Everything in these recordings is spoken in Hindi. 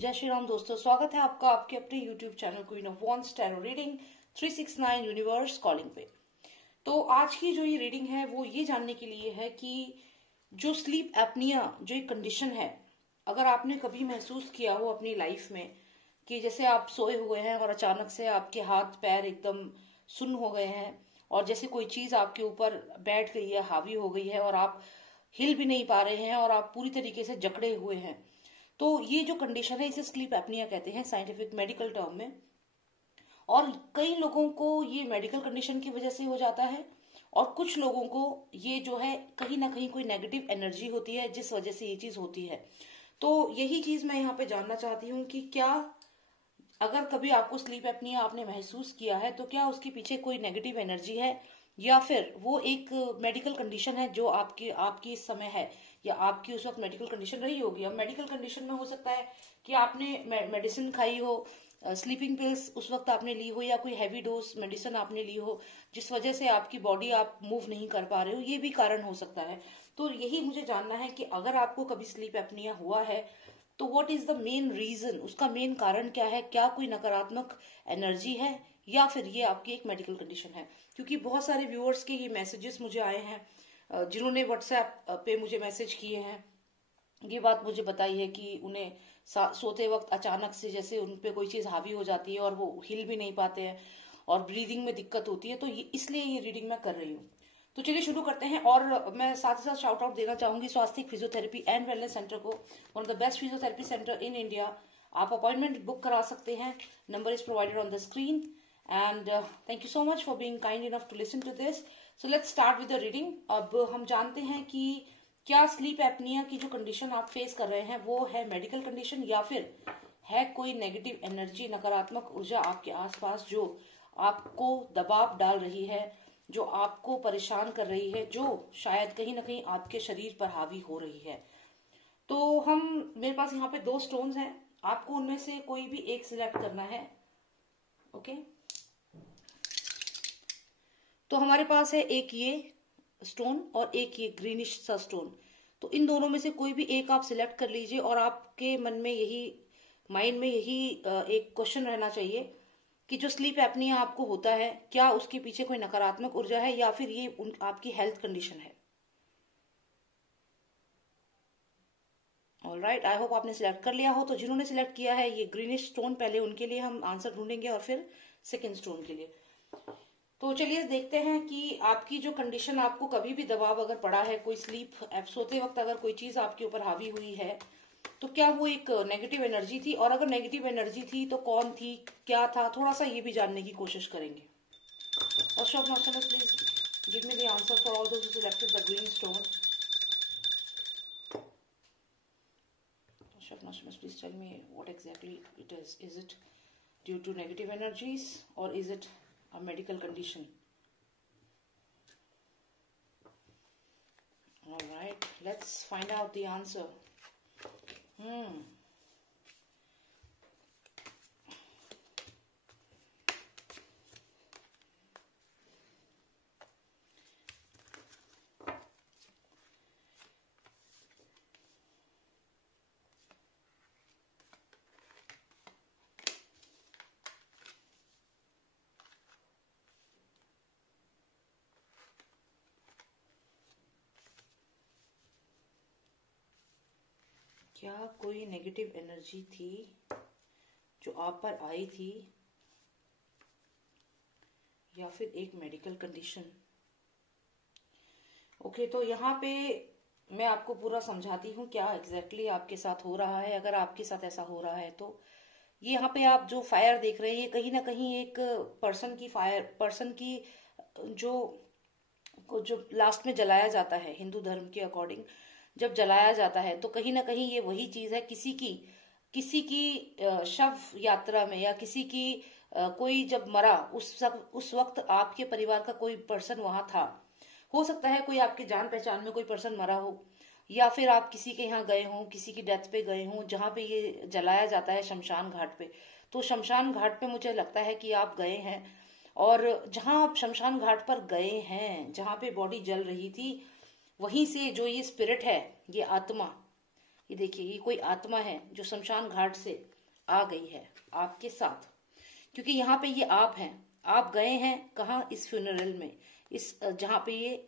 जय श्री राम दोस्तों, स्वागत है आपका आपके अपने YouTube channel queen of wands tarot reading 369 universe calling पे। तो आज की जो ये रीडिंग है वो ये जानने के लिए है कि जो स्लीप एपनिया जो एक कंडीशन है, अगर आपने कभी महसूस किया हो अपनी लाइफ में कि जैसे आप सोए हुए हैं और अचानक से आपके हाथ पैर एकदम सुन्न हो गए हैं और जैसे कोई चीज आपके ऊपर बैठ गई है, हावी हो गई है और आप हिल भी नहीं पा रहे हैं और आप पूरी तरीके से जकड़े हुए हैं, तो ये जो कंडीशन है इसे स्लीप एपनिया कहते हैं साइंटिफिक मेडिकल टर्म में। और कई लोगों को ये मेडिकल कंडीशन की वजह से हो जाता है और कुछ लोगों को ये जो है कहीं ना कहीं कोई नेगेटिव एनर्जी होती है जिस वजह से ये चीज होती है। तो यही चीज मैं यहाँ पे जानना चाहती हूँ कि क्या अगर कभी आपको स्लीप एपनिया आपने महसूस किया है तो क्या उसके पीछे कोई नेगेटिव एनर्जी है या फिर वो एक मेडिकल कंडीशन है जो आपकी आपकी इस समय है या आपकी उस वक्त मेडिकल कंडीशन रही होगी। अब मेडिकल कंडीशन में हो सकता है कि आपने मेडिसिन खाई हो, स्लीपिंग पिल्स उस वक्त आपने ली हो या कोई हैवी डोज मेडिसिन आपने ली हो जिस वजह से आपकी बॉडी आप मूव नहीं कर पा रहे हो, ये भी कारण हो सकता है। तो यही मुझे जानना है कि अगर आपको कभी स्लीप एपनिया हुआ है तो what is the main reason, उसका मेन कारण क्या है, क्या कोई नकारात्मक एनर्जी है या फिर ये आपकी एक मेडिकल कंडीशन है। क्योंकि बहुत सारे व्यूअर्स के ये मैसेजेस मुझे आए हैं जिन्होंने व्हाट्सएप पे मुझे मैसेज किए हैं, ये बात मुझे बताई है कि उन्हें सोते वक्त अचानक से जैसे उन पे कोई चीज हावी हो जाती है और वो हिल भी नहीं पाते हैं और ब्रीदिंग में दिक्कत होती है। तो इसलिए ये रीडिंग मैं कर रही हूँ। तो चलिए शुरू करते हैं। और मैं साथ ही साथ शाउट आउट देना चाहूंगी Swasthya physiotherapy and wellness centre को, one of the best physiotherapy centre in India. आप अपॉइंटमेंट बुक करा सकते हैं, number is provided on the screen. And thank you so much for being kind enough to listen to this. So let's start with the reading. अब हम जानते हैं कि क्या स्लीप एपनिया की जो कंडीशन आप फेस कर रहे हैं वो है मेडिकल कंडीशन या फिर है कोई नेगेटिव एनर्जी, नकारात्मक ऊर्जा आपके आसपास जो आपको दबाव डाल रही है, जो आपको परेशान कर रही है, जो शायद कहीं ना कहीं आपके शरीर पर हावी हो रही है। तो मेरे पास यहाँ पे 2 स्टोन्स हैं, आपको उनमें से कोई भी एक सिलेक्ट करना है। ओके, तो हमारे पास है एक ये स्टोन और एक ये ग्रीनिश सा स्टोन। तो इन दोनों में से कोई भी एक आप सिलेक्ट कर लीजिए और आपके मन में यही, माइंड में यही एक क्वेश्चन रहना चाहिए कि जो स्लीप एपनिया आपको होता है क्या उसके पीछे कोई नकारात्मक ऊर्जा है या फिर ये आपकी हेल्थ कंडीशन है। ऑलराइट, आई होप आपने सिलेक्ट कर लिया हो। तो जिन्होंने सिलेक्ट किया है ये ग्रीनिश स्टोन, पहले उनके लिए हम आंसर ढूंढेंगे और फिर सेकेंड स्टोन के लिए। तो चलिए देखते हैं कि आपकी जो कंडीशन, आपको कभी भी दबाव अगर पड़ा है, कोई स्लीप सोते वक्त अगर कोई चीज आपके ऊपर हावी हुई है तो क्या वो एक नेगेटिव एनर्जी थी, और अगर नेगेटिव एनर्जी थी तो कौन थी, क्या था, थोड़ा सा ये भी जानने की कोशिश करेंगे। Ashok please give me the answer for all those who selected the green stone. Ashok, please tell me what exactly it is. Is it due to negative energies or is it a medical condition? All right, let's find out the answer. क्या कोई नेगेटिव एनर्जी थी जो आप पर आई थी या फिर एक मेडिकल कंडीशन। ओके, तो यहाँ पे मैं आपको पूरा समझाती हूँ क्या एग्जैक्टली आपके साथ हो रहा है। अगर आपके साथ ऐसा हो रहा है तो ये यहाँ पे आप जो फायर देख रहे हैं ये कहीं ना कहीं एक पर्सन की जो लास्ट में जलाया जाता है हिंदू धर्म के अकॉर्डिंग, जब जलाया जाता है तो कहीं ना कहीं ये वही चीज है, किसी की शव यात्रा में या किसी की कोई जब मरा उस वक्त आपके परिवार का कोई पर्सन वहां था। हो सकता है कोई आपके जान पहचान में कोई पर्सन मरा हो या फिर आप किसी के यहाँ गए हों, किसी की डेथ पे गए हों जहाँ पे ये जलाया जाता है शमशान घाट पे। तो शमशान घाट पे मुझे लगता है कि आप गए हैं और जहां आप शमशान घाट पर गए हैं, जहां पे बॉडी जल रही थी, वहीं से जो ये स्पिरिट है, ये आत्मा, ये देखिए, ये कोई आत्मा है जो शमशान घाट से आ गई है आपके साथ, क्योंकि यहाँ पे ये आप हैं। आप गए हैं कहाँ? इस फ्यूनरल में, इस जहाँ पे ये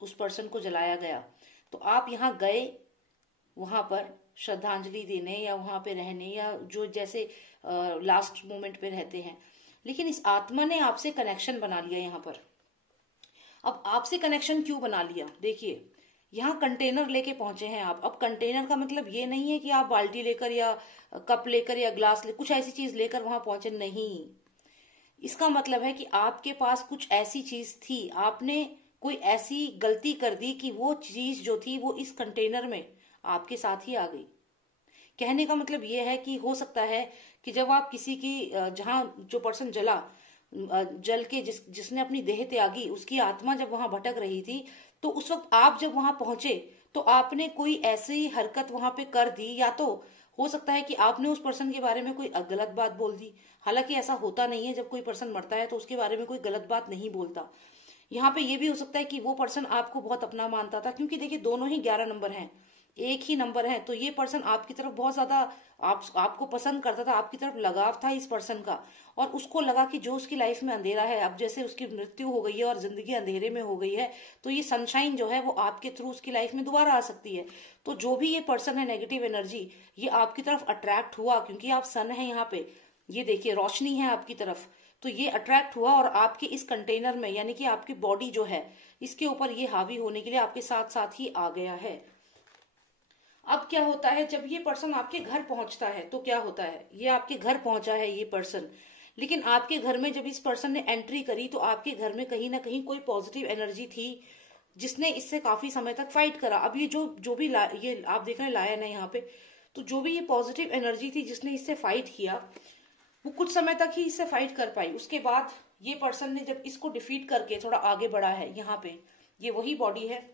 उस पर्सन को जलाया गया, तो आप यहाँ गए वहां पर श्रद्धांजलि देने या वहां पे रहने, या जो जैसे लास्ट मोमेंट पे रहते हैं। लेकिन इस आत्मा ने आपसे कनेक्शन बना लिया यहाँ पर। अब आपसे कनेक्शन क्यों बना लिया? देखिए, यहाँ कंटेनर लेके पहुंचे हैं आप। अब कंटेनर का मतलब ये नहीं है कि आप बाल्टी लेकर या कप लेकर या ग्लास ले कुछ ऐसी चीज लेकर वहां पहुंचे, नहीं। इसका मतलब है कि आपके पास कुछ ऐसी चीज थी, आपने कोई ऐसी गलती कर दी कि वो चीज जो थी वो इस कंटेनर में आपके साथ ही आ गई। कहने का मतलब ये है कि हो सकता है कि जब आप किसी की जहां जो पर्सन जल के जिसने अपनी देह त्यागी, उसकी आत्मा जब वहां भटक रही थी, तो उस वक्त आप जब वहां पहुंचे तो आपने कोई ऐसी हरकत वहां पे कर दी, या तो हो सकता है कि आपने उस पर्सन के बारे में कोई गलत बात बोल दी। हालांकि ऐसा होता नहीं है, जब कोई पर्सन मरता है तो उसके बारे में कोई गलत बात नहीं बोलता। यहाँ पे ये भी हो सकता है कि वो पर्सन आपको बहुत अपना मानता था, क्योंकि देखिए दोनों ही 11 नंबर हैं, एक ही नंबर है, तो ये पर्सन आपकी तरफ बहुत ज्यादा आपको पसंद करता था, आपकी तरफ लगाव था इस पर्सन का। और उसको लगा कि जो उसकी लाइफ में अंधेरा है, अब जैसे उसकी मृत्यु हो गई है और जिंदगी अंधेरे में हो गई है, तो ये सनशाइन जो है वो आपके थ्रू उसकी लाइफ में दोबारा आ सकती है। तो जो भी ये पर्सन है, नेगेटिव एनर्जी, ये आपकी तरफ अट्रैक्ट हुआ, क्योंकि आप सन है यहाँ पे, ये देखिए रोशनी है आपकी तरफ, तो ये अट्रैक्ट हुआ और आपके इस कंटेनर में, यानी कि आपकी बॉडी जो है इसके ऊपर ये हावी होने के लिए आपके साथ साथ ही आ गया है। अब क्या होता है, जब ये पर्सन आपके घर पहुंचता है तो क्या होता है, ये आपके घर पहुंचा है ये पर्सन, लेकिन आपके घर में जब इस पर्सन ने एंट्री करी तो आपके घर में कहीं ना कहीं कोई पॉजिटिव एनर्जी थी जिसने इससे काफी समय तक फाइट करा। अब ये जो भी ये आप देख रहे हैं लायन है यहाँ पे, तो जो भी ये पॉजिटिव एनर्जी थी जिसने इससे फाइट किया, वो कुछ समय तक ही इससे फाइट कर पाई। उसके बाद ये पर्सन ने जब इसको डिफीट करके थोड़ा आगे बढ़ा है, यहाँ पे ये वही बॉडी है,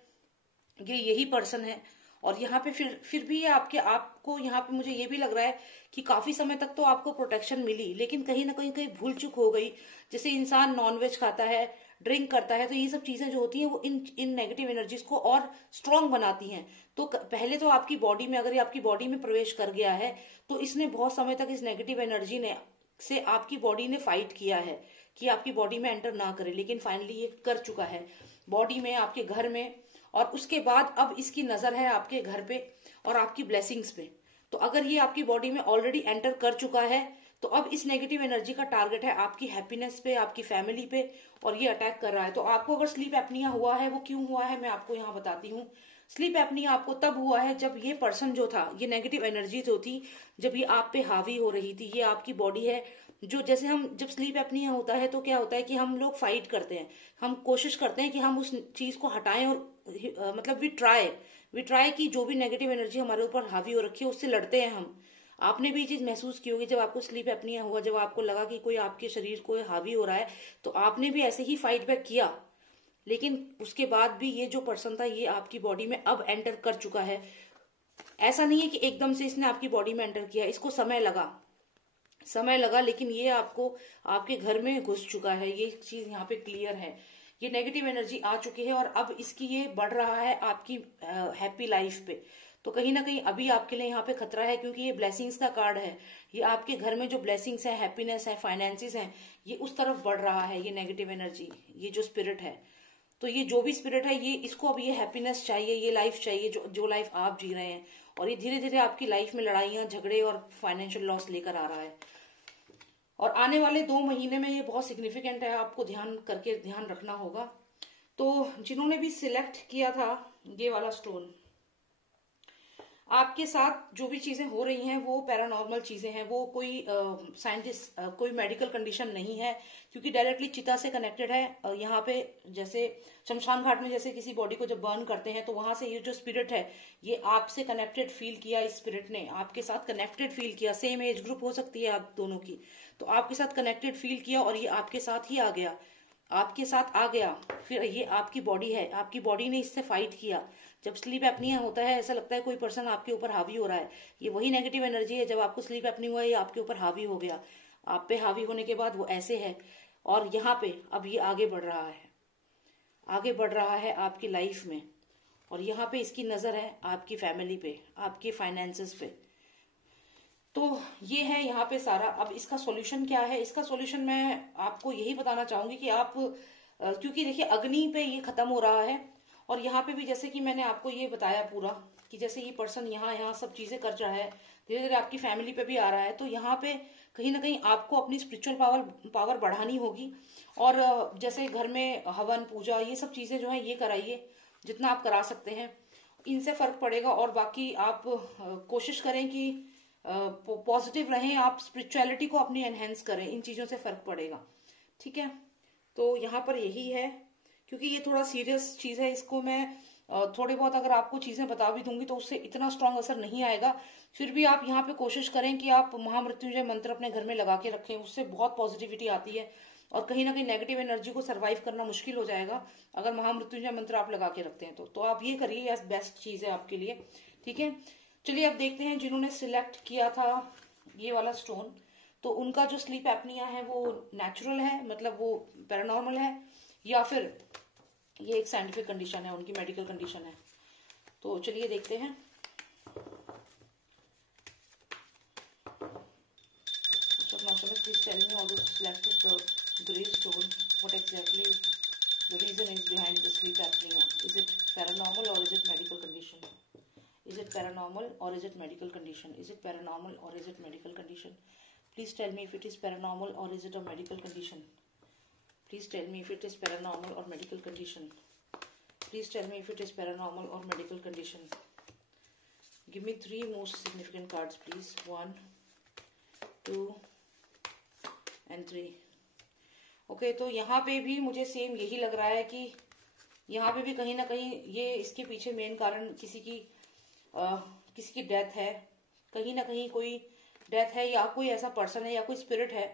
ये यही पर्सन है, और यहाँ पे फिर भी ये आपको यहाँ पे मुझे ये भी लग रहा है कि काफी समय तक तो आपको प्रोटेक्शन मिली, लेकिन कहीं ना कहीं भूल चूक हो गई। जैसे इंसान नॉनवेज खाता है, ड्रिंक करता है, तो ये सब चीजें जो होती हैं वो इन नेगेटिव एनर्जीज को और स्ट्रांग बनाती हैं। तो पहले तो आपकी बॉडी में, अगर ये आपकी बॉडी में प्रवेश कर गया है, तो इसने बहुत समय तक इस नेगेटिव एनर्जी ने से आपकी बॉडी ने फाइट किया है कि आपकी बॉडी में एंटर ना करे, लेकिन फाइनली ये कर चुका है बॉडी में, आपके घर में। और उसके बाद अब इसकी नजर है आपके घर पे और आपकी ब्लेसिंग्स पे। तो अगर ये आपकी बॉडी में ऑलरेडी एंटर कर चुका है, तो अब इस नेगेटिव एनर्जी का टारगेट है आपकी हैप्पीनेस पे, आपकी फैमिली पे, और ये अटैक कर रहा है। तो आपको अगर स्लीप एपनिया हुआ है, वो क्यों हुआ है मैं आपको यहाँ बताती हूँ। स्लीप एपनिया आपको तब हुआ है जब ये पर्सन जो था, ये नेगेटिव एनर्जी जो थी, जब ये आप पे हावी हो रही थी। ये आपकी बॉडी है जो, जैसे हम जब स्लीप एपनिया होता है तो क्या होता है कि हम लोग फाइट करते हैं, हम कोशिश करते हैं कि हम उस चीज को हटाएं, और मतलब वी ट्राई कि जो भी नेगेटिव एनर्जी हमारे ऊपर हावी हो रखी है उससे लड़ते हैं हम। आपने भी ये चीज महसूस की होगी जब आपको स्लीप एपनिया हुआ, जब आपको लगा कि कोई आपके शरीर को हावी हो रहा है, तो आपने भी ऐसे ही फाइट बैक किया। लेकिन उसके बाद भी ये जो पर्सन था, ये आपकी बॉडी में अब एंटर कर चुका है। ऐसा नहीं है कि एकदम से इसने आपकी बॉडी में एंटर किया, इसको समय लगा, लेकिन ये आपके घर में घुस चुका है। ये चीज यहाँ पे क्लियर है, ये नेगेटिव एनर्जी आ चुकी है और अब इसकी ये बढ़ रहा है आपकी हैप्पी लाइफ पे। तो कहीं ना कहीं अभी आपके लिए यहाँ पे खतरा है, क्योंकि ये ब्लेसिंग्स का कार्ड है। ये आपके घर में जो ब्लेसिंग्स है, हैप्पीनेस है, फाइनेंसिस है, ये उस तरफ बढ़ रहा है। ये नेगेटिव एनर्जी, ये जो स्पिरिट है, तो ये जो भी स्पिरिट है, ये इसको अब ये हैप्पीनेस चाहिए, ये लाइफ चाहिए जो लाइफ आप जी रहे हैं, और ये धीरे धीरे आपकी लाइफ में लड़ाइयां, झगड़े और फाइनेंशियल लॉस लेकर आ रहा है। और आने वाले 2 महीने में ये बहुत सिग्निफिकेंट है, आपको ध्यान रखना होगा। तो जिन्होंने भी सिलेक्ट किया था ये वाला स्टोन, आपके साथ जो भी चीजें हो रही हैं वो पैरानॉर्मल चीजें हैं, वो कोई साइंटिस्ट कोई मेडिकल कंडीशन नहीं है, क्योंकि डायरेक्टली चिता से कनेक्टेड है। यहाँ पे जैसे शमशान घाट में जैसे किसी बॉडी को जब बर्न करते हैं, तो वहां से ये जो स्पिरिट है, ये आपसे कनेक्टेड फील किया, इस स्पिरिट ने आपके साथ कनेक्टेड फील किया। सेम एज ग्रुप हो सकती है आप दोनों की, तो आपके साथ कनेक्टेड फील किया और ये आपके साथ ही आ गया। फिर ये आपकी बॉडी है, आपकी बॉडी ने इससे फाइट किया। जब स्लीप एपनिया होता है, ऐसा लगता है कोई पर्सन आपके ऊपर हावी हो रहा है, ये वही नेगेटिव एनर्जी है। जब आपको स्लीप एपनिया हुआ, ये आपके ऊपर हावी हो गया, आप पे हावी होने के बाद वो ऐसे है, और यहाँ पे अब ये आगे बढ़ रहा है आपकी लाइफ में। और यहाँ पे इसकी नजर है आपकी फैमिली पे, आपके फाइनेंसेस पे। तो ये है यहाँ पे सारा। अब इसका सॉल्यूशन क्या है? इसका सॉल्यूशन मैं आपको यही बताना चाहूंगी कि आप क्योंकि देखिए अग्नि पे ये खत्म हो रहा है, और यहाँ पे भी जैसे कि मैंने आपको ये बताया पूरा कि जैसे ये पर्सन यहाँ सब चीजें कर रहा है, धीरे धीरे आपकी फैमिली पे भी आ रहा है। तो यहाँ पे कहीं ना कहीं आपको अपनी स्पिरिचुअल पावर बढ़ानी होगी। और जैसे घर में हवन पूजा ये सब चीजें जो है ये कराइए, जितना आप करा सकते हैं, इनसे फर्क पड़ेगा। और बाकी आप कोशिश करें कि पॉजिटिव रहें, आप स्पिरिचुअलिटी को अपनी एनहेंस करें, इन चीजों से फर्क पड़ेगा। ठीक है, तो यहाँ पर यही है। क्योंकि ये थोड़ा सीरियस चीज है, इसको मैं थोड़े बहुत अगर आपको चीजें बता भी दूंगी तो उससे इतना स्ट्रांग असर नहीं आएगा। फिर भी आप यहाँ पे कोशिश करें कि आप महामृत्युंजय मंत्र अपने घर में लगा के रखें, उससे बहुत पॉजिटिविटी आती है और कहीं ना कहीं नेगेटिव एनर्जी को सर्वाइव करना मुश्किल हो जाएगा अगर महामृत्युंजय मंत्र आप लगा के रखते हैं। तो आप ये करिए, यस बेस्ट चीज है आपके लिए। ठीक है, चलिए अब देखते हैं जिन्होंने सिलेक्ट किया था ये वाला स्टोन, तो उनका जो स्लीप एपनिया है वो नेचुरल है, मतलब वो पैरानॉर्मल है, या फिर ये एक साइंटिफिक कंडीशन है, उनकी मेडिकल कंडीशन है। तो चलिए देखते हैं। Please tell me, although selected the grey stone, what exactly the reason is behind the sleep apnea? Is it paranormal or is it medical condition? Is it paranormal or is it medical condition? Is it paranormal or is it medical condition? Please tell me if it is paranormal or is it a medical condition. Please tell me if it is paranormal or medical condition. Please tell me if it is paranormal or medical condition. Give me 3 most significant cards, please. 1, 2 and 3. Okay, तो यहाँ पे भी मुझे सेम यही लग रहा है कि यहाँ पे भी कहीं ना कहीं ये इसके पीछे मेन कारण किसी की डेथ है। कहीं ना कहीं कोई डेथ है, या कोई ऐसा पर्सन है या कोई स्पिरिट है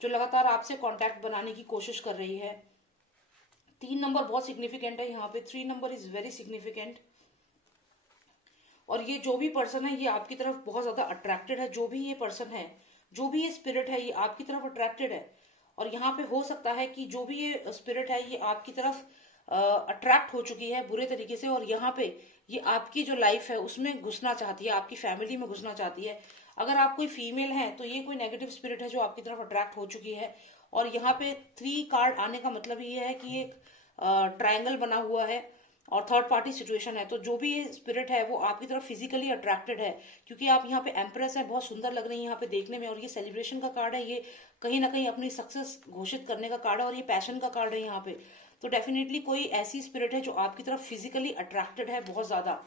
जो लगातार आपसे कांटेक्ट बनाने की कोशिश कर रही है। 3 नंबर बहुत सिग्निफिकेंट है यहाँ पे, 3 नंबर इज वेरी सिग्निफिकेंट। और ये जो भी पर्सन है ये आपकी तरफ बहुत ज्यादा अट्रैक्टेड है। जो भी ये पर्सन है, जो भी ये स्पिरिट है, ये आपकी तरफ अट्रैक्टेड है। और यहाँ पे हो सकता है कि जो भी ये स्पिरिट है ये आपकी तरफ अट्रैक्ट हो चुकी है बुरे तरीके से, और यहाँ पे ये आपकी जो लाइफ है उसमें घुसना चाहती है, आपकी फैमिली में घुसना चाहती है। अगर आप कोई फीमेल हैं तो ये कोई नेगेटिव स्पिरिट है जो आपकी तरफ अट्रैक्ट हो चुकी है। और यहाँ पे 3 कार्ड आने का मतलब ये है कि एक ट्रायंगल बना हुआ है और थर्ड पार्टी सिचुएशन है। तो जो भी स्पिरिट है वो आपकी तरफ फिजिकली अट्रैक्टेड है, क्योंकि आप यहाँ पे एम्प्रेस है, बहुत सुंदर लग रही है यहाँ पे देखने में। और ये सेलिब्रेशन का कार्ड है, ये कहीं ना कहीं अपनी सक्सेस घोषित करने का कार्ड है, और ये पैशन का कार्ड है यहाँ पे। तो डेफिनेटली कोई ऐसी स्पिरिट है जो आपकी तरफ फिजिकली अट्रैक्टेड है बहुत ज्यादा।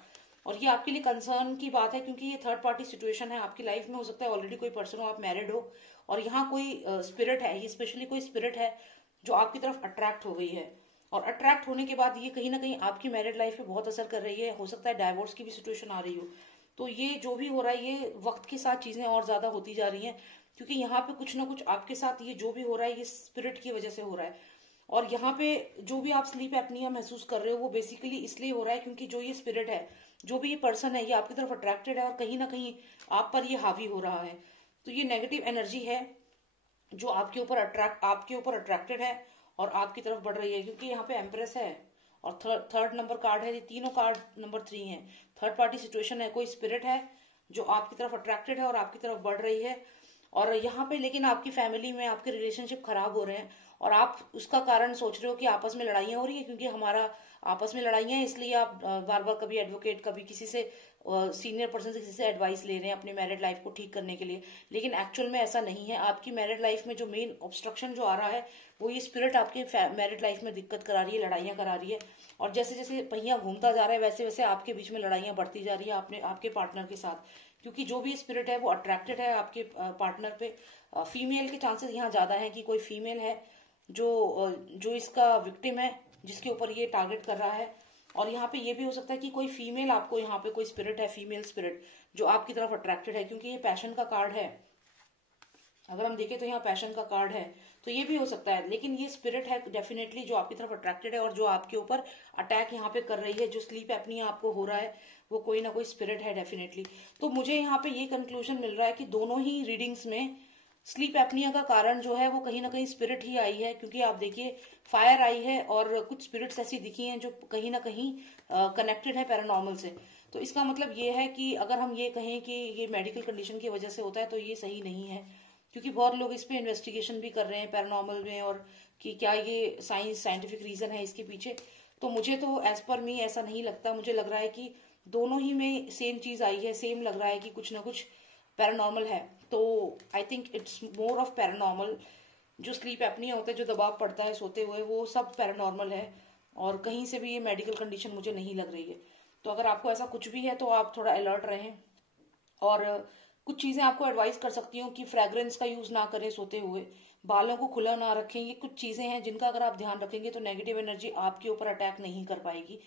और ये आपके लिए कंसर्न की बात है, क्योंकि ये थर्ड पार्टी सिचुएशन है आपकी लाइफ में। हो सकता है ऑलरेडी कोई पर्सन हो, आप मैरिड हो, और यहाँ कोई स्पिरिट है, ये स्पेशली कोई स्पिरिट है जो आपकी तरफ अट्रैक्ट हो गई है। और अट्रैक्ट होने के बाद ये कहीं ना कहीं आपकी मैरिड लाइफ पे बहुत असर कर रही है। हो सकता है डाइवोर्स की भी सिचुएशन आ रही हो। तो ये जो भी हो रहा है ये वक्त के साथ चीजें और ज्यादा होती जा रही हैं, क्योंकि यहाँ पे कुछ ना कुछ आपके साथ ये जो भी हो रहा है ये स्पिरिट की वजह से हो रहा है। और यहाँ पे जो भी आप स्लीप एपनिया महसूस कर रहे हो वो बेसिकली इसलिए हो रहा है क्योंकि जो ये स्पिरिट है, जो भी ये पर्सन है, ये आपकी तरफ अट्रैक्टेड है और कहीं ना कहीं आप पर ये हावी हो रहा है। तो ये नेगेटिव एनर्जी है जो आपके ऊपर अट्रैक्टेड है और आपकी तरफ बढ़ रही है, क्योंकि यहाँ पे एम्प्रेस है और थर्ड नंबर कार्ड है। ये तीनों कार्ड नंबर 3 है। थर्ड पार्टी सिचुएशन है, कोई स्पिरिट है जो आपकी तरफ अट्रैक्टेड है और आपकी तरफ बढ़ रही है। और यहाँ पे लेकिन आपकी फैमिली में आपके रिलेशनशिप खराब हो रहे हैं और आप उसका कारण सोच रहे हो कि आपस में लड़ाइयाँ हो रही है, क्योंकि हमारा आपस में लड़ाइयाँ हैं, इसलिए आप बार बार कभी एडवोकेट, कभी किसी से सीनियर पर्सन से किसी से एडवाइस ले रहे हैं अपने मैरिड लाइफ को ठीक करने के लिए। लेकिन एक्चुअल में ऐसा नहीं है। आपकी मैरिड लाइफ में जो मेन ऑब्स्ट्रक्शन जो आ रहा है वो ये स्पिरिट आपके मैरिड लाइफ में दिक्कत करा रही है, लड़ाइयाँ करा रही है। और जैसे जैसे पहिया घूमता जा रहा है वैसे वैसे आपके बीच में लड़ाइयाँ बढ़ती जा रही है आपके पार्टनर के साथ, क्योंकि जो भी स्पिरिट है वो अट्रैक्टेड है आपके पार्टनर पे। फीमेल के चांसेस यहाँ ज्यादा है कि कोई फीमेल है जो इसका विक्टिम है, जिसके ऊपर ये टारगेट कर रहा है। और यहाँ पे ये भी हो सकता है कि कोई फीमेल आपको, यहाँ पे कोई स्पिरिट है, फीमेल स्पिरिट जो आपकी तरफ अट्रैक्टेड है, क्योंकि ये पैशन का कार्ड है। अगर हम देखें तो यहाँ पैशन का कार्ड है, तो ये भी हो सकता है। लेकिन ये स्पिरिट है डेफिनेटली जो आपकी तरफ अट्रैक्टेड है और जो आपके ऊपर अटैक यहाँ पे कर रही है। जो स्लीप एपनिया आपको हो रहा है वो कोई ना कोई स्पिरिट है डेफिनेटली। तो मुझे यहाँ पे ये कंक्लूजन मिल रहा है कि दोनों ही रीडिंग्स में स्लीप एपनिया का कारण जो है वो कहीं ना कहीं स्पिरिट ही आई है, क्योंकि आप देखिए फायर आई है और कुछ स्पिरिट्स ऐसी दिखी हैं जो कहीं ना कहीं कनेक्टेड है पैरानॉर्मल से। तो इसका मतलब ये है कि अगर हम ये कहें कि ये मेडिकल कंडीशन की वजह से होता है तो ये सही नहीं है, क्योंकि बहुत लोग इस पे इन्वेस्टिगेशन भी कर रहे हैं पैरानॉर्मल में, और कि क्या ये साइंटिफिक रीजन है इसके पीछे। तो मुझे तो एज पर मी ऐसा नहीं लगता, मुझे लग रहा है कि दोनों ही में सेम चीज आई है, सेम लग रहा है कि कुछ ना कुछ पैरानॉर्मल है। तो I think it's more of paranormal. जो स्लीप एपनिया होता है, जो दबाव पड़ता है सोते हुए, वो सब पैरानॉर्मल है, और कहीं से भी ये मेडिकल कंडीशन मुझे नहीं लग रही है। तो अगर आपको ऐसा कुछ भी है तो आप थोड़ा अलर्ट रहें। और कुछ चीजें आपको एडवाइस कर सकती हूँ कि फ्रेग्रेंस का यूज ना करें सोते हुए, बालों को खुला ना रखें। ये कुछ चीजें हैं जिनका अगर आप ध्यान रखेंगे तो नेगेटिव एनर्जी आपके ऊपर अटैक नहीं कर पाएगी।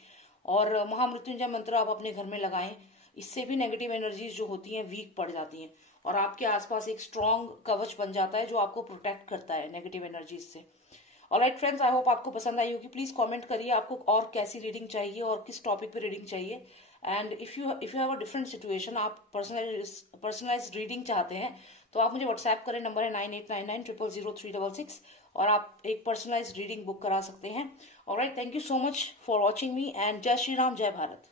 और महामृत्युंजय मंत्र आप अपने घर में लगाएं, इससे भी नेगेटिव एनर्जीज जो होती हैं वीक पड़ जाती हैं, और आपके आसपास एक स्ट्रॉन्ग कवच बन जाता है जो आपको प्रोटेक्ट करता है नेगेटिव एनर्जीज से। ऑलराइट फ्रेंड्स, आई होप आपको पसंद आई होगी। प्लीज कमेंट करिए आपको और कैसी रीडिंग चाहिए और किस टॉपिक पे रीडिंग चाहिए। And if you have a different situation, आप पर्सनलाइज रीडिंग चाहते हैं, तो आप मुझे व्हाट्सएप करें, नंबर है 9899000366, और आप एक पर्सनलाइज रीडिंग बुक करा सकते हैं। Alright, thank you so much for watching me, and जय श्री राम, जय भारत।